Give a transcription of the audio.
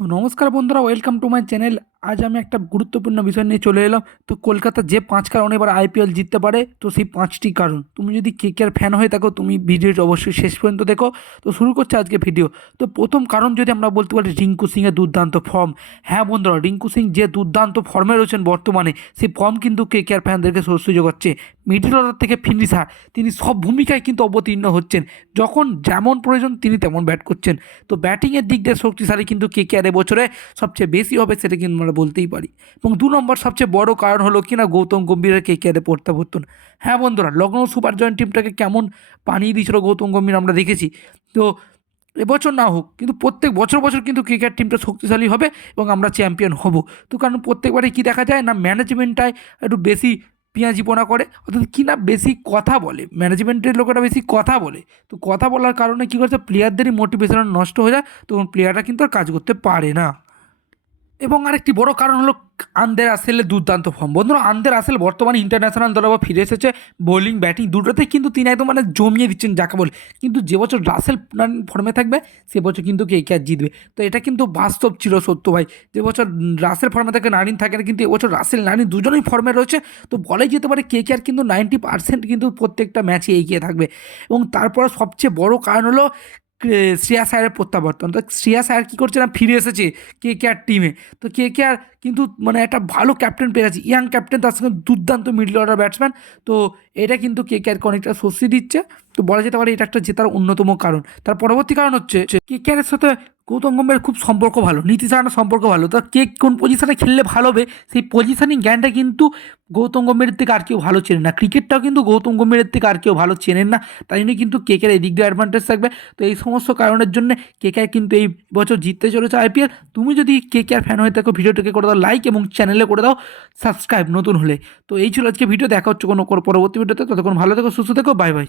তো নমস্কার বন্ধুরা, ওয়েলকাম টু মাই চ্যানেল। আজ আমি একটা গুরুত্বপূর্ণ বিষয় নিয়ে চলে এলাম। তো কলকাতা যে 5 কারণে এবার আইপিএল জিততে পারে, তো সেই 5টি কারণ। তুমি যদি কেকেআর ফ্যান হয়ে থাকো, তুমি ভিডিওটা অবশ্যই শেষ পর্যন্ত দেখো। তো শুরু করছে আজকে ভিডিও। তো প্রথম কারণ যদি আমরা বলতে পারি, রিঙ্কু সিংয়ের দুর্দান্ত ফর্ম। হ্যাঁ বন্ধুরা, রিঙ্কু সিং যে দুর্দান্ত ফর্মে রয়েছেন বর্তমানে, সেই ফর্ম কিন্তু কেকেআর ফ্যানদেরকে স্বস্তি যোগাচ্ছে। মিডল অর্ডার থেকে ফিনিশার, তিনি সব ভূমিকায় কিন্তু অবতীর্ণ হচ্ছেন। যখন যেমন প্রয়োজন তিনি তেমন ব্যাট করছেন। তো ব্যাটিংয়ের দিক দিয়ে শক্তিশালী কিন্তু কেকেআর এবছরে সবচেয়ে বেশি হবে, সেটা কিন্তু আমরা বলতেই পারি। এবং 2 নম্বর সবচেয়ে বড় কারণ হলো কিনা গৌতম গম্ভীরের কেকেআরে প্রত্যাবর্তন। হ্যাঁ বন্ধুরা, লখনৌ সুপার জয়েন্ট টিমটাকে কেমন পানিয়ে দিয়েছিল গৌতম গম্ভীর আমরা দেখেছি। তো এবছর না হোক, কিন্তু প্রত্যেক বছর বছর কিন্তু ক্রিকেট টিমটা শক্তিশালী হবে এবং আমরা চ্যাম্পিয়ন হব। তো কারণ প্রত্যেকবারই কী দেখা যায় না, ম্যানেজমেন্টটাই একটু বেশি পেঁয়াজিপনা করে, অর্থাৎ কি না বেশি কথা বলে, ম্যানেজমেন্টের লোকেরা বেশি কথা বলে। তো কথা বলার কারণে কী করছে, প্লেয়ারদেরই মোটিভেশন নষ্ট হয়ে যায়, তখন প্লেয়াররা কিন্তু আর কাজ করতে পারে না। এবং আরেকটি বড় কারণ হলো আন্দের রাসেলের দুর্দান্ত ফর্ম। বন্ধুরা, আন্দের রাসেল বর্তমানে ইন্টারন্যাশনাল দলে আবার ফিরে এসেছে। বোলিং ব্যাটিং দুটোতেই কিন্তু তিনি একদম মানে জমিয়ে দিচ্ছেন যাকে বলে। কিন্তু যে বছর রাসেল ফর্মে থাকবে, সে বছর কিন্তু কেকেআর জিতবে। তো এটা কিন্তু বাস্তব ছিল, সত্য ভাই। যে বছর রাসেল ফর্মে থাকে, নারিন থাকে না, কিন্তু এবছর রাসেল নারিন দুজনেই ফর্মে রয়েছে। তো বলাই যেতে পারে কেকেআর কিন্তু 90% কিন্তু প্রত্যেকটা ম্যাচে এগিয়ে থাকবে। এবং তারপর সবচেয়ে বড় কারণ হলো শ্রেয়াস আয়ারের প্রত্যাবর্তন। তো শ্রেয়াস আয়ার কী করছে না, ফিরে এসেছে কেকেআর টিমে। তো কেকেআর কিন্তু মানে একটা ভালো ক্যাপ্টেন পেয়ে গেছে, ইয়াং ক্যাপ্টেন, তার সঙ্গে দুর্দান্ত মিডল অর্ডার ব্যাটসম্যান। তো এটা কিন্তু কেকেআরকে অনেকটা স্বস্তি দিচ্ছে। তো বলা যেতে পারে এটা একটা জেতার অন্যতম কারণ। তার পরবর্তী কারণ হচ্ছে কেকেআরের সাথে গৌতম গম্ভীরের খুব সম্পর্ক ভালো, নীতিশ রানার সম্পর্ক ভালো। তা কে কোন পজিশনে খেললে ভালো হবে, সেই পজিশনিং জ্ঞানটা কিন্তু গৌতম গম্ভীরের থেকে আর কেউ ভালো চেনে না। ক্রিকেটটাও কিন্তু গৌতম গম্ভীরের থেকে আর কেউ ভালো চেনেন না। তাই জন্য কিন্তু কেকেআর এই দিক দিয়ে অ্যাডভান্টেজ থাকবে। তো এই সমস্ত কারণের জন্য কেকেআর কিন্তু এই বছর জিততে চলেছে আইপিএল। তুমি যদি কেকেআর ফ্যান হয়ে থাকো, ভিডিওটাকে করে দাও লাইক এবং চ্যানেলে করে দাও সাবস্ক্রাইব নতুন হলে। তো এই ছিল আজকে ভিডিও, দেখা হচ্ছে কোনো পরবর্তী ভিডিওতে। ততক্ষণ ভালো থেকো, সুস্থ থেকো, বাই বাই।